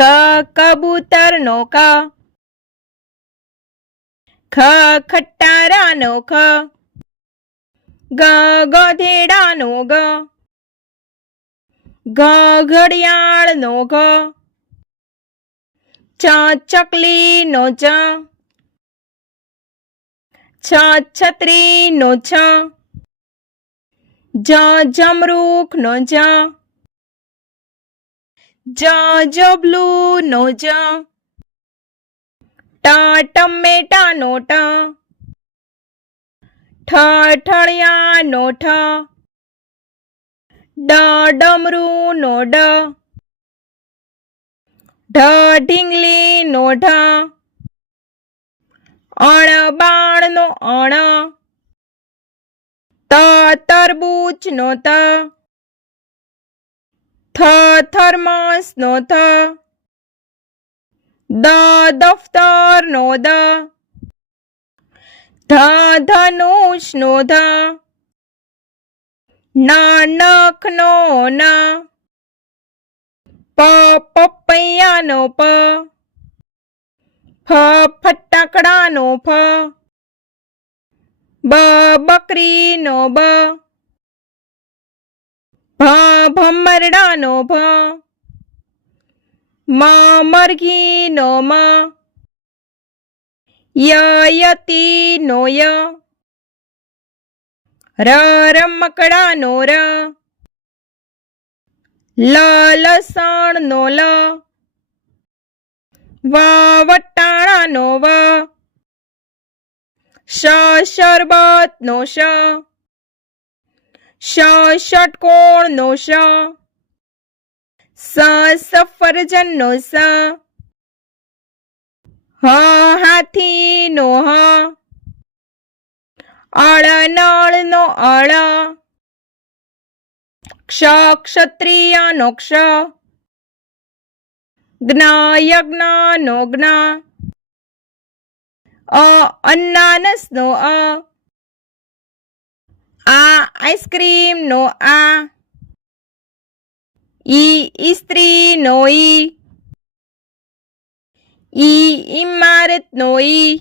ક કબૂતરનો ક, ખ ખટારાનો ખ, ગ ગધેડાનો ગ, ઘ ઘડિયાળનો ઘ, ચ ચકલીનો ચ, છ છત્રીનો છ, જ જમરૂખનો જ, જ જબલુનો જ, ટ ટમેટાનો ટ, ઠ ઠળિયાનો ઠ, ડ ડમરુનો ડ, ઢ ઢીંગલીનો ઢ, અણ બાણનો અણ, ત તરબૂચનો ત, થ થર્મસનો થ, દ દફતરનો દ, ધ ધનુષનો ધ, ન નખનો ન, પ પપૈયાનો પ, ફ ફટાકડાનો ફ, બ બકરીનો બ, ભ ભમરડાનો ભ, મ મરઘીનો મ, ય યતીનો ય, ર રમકડાનો ર, લ લસણનો લ, વ વટાણાનો વ, શ શરબતનો શ, ષટકોણનો શ, સફરજનનો સ, હાથીનો હ, નળનો અળ, ક્ષત્રિયનો ક્ષ, જ્ઞ યજ્ઞનો જ્ઞ, અનાનસનો અ, આઈસ્ક્રીમનો આ, ઈસ્ત્રીનો ઈ, ઇમારતનો ઈ,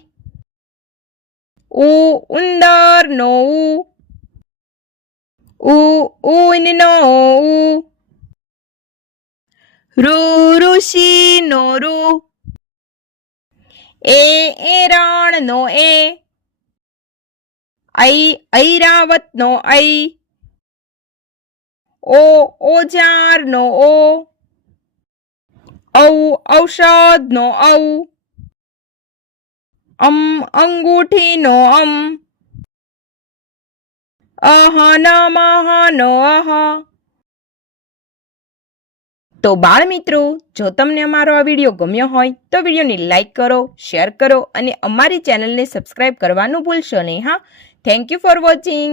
ઉંદરનો ઊનનો ઉ, ઋષિનો ઋ, એરણનો એ, ઐરાવતનો ઐ, ઓજારનો ઓ, ઔષધનો ઔ, અંગૂઠીનો અમ, નમઃનો અહ. તો બાળ મિત્રો, જો તમને અમારો આ વિડીયો ગમ્યો હોય તો વિડીયોને લાઈક કરો, શેર કરો અને અમારી ચેનલને સબસ્ક્રાઈબ કરવાનું ભૂલશો નહીં. હા, થેન્ક યુ ફોર વોચિંગ.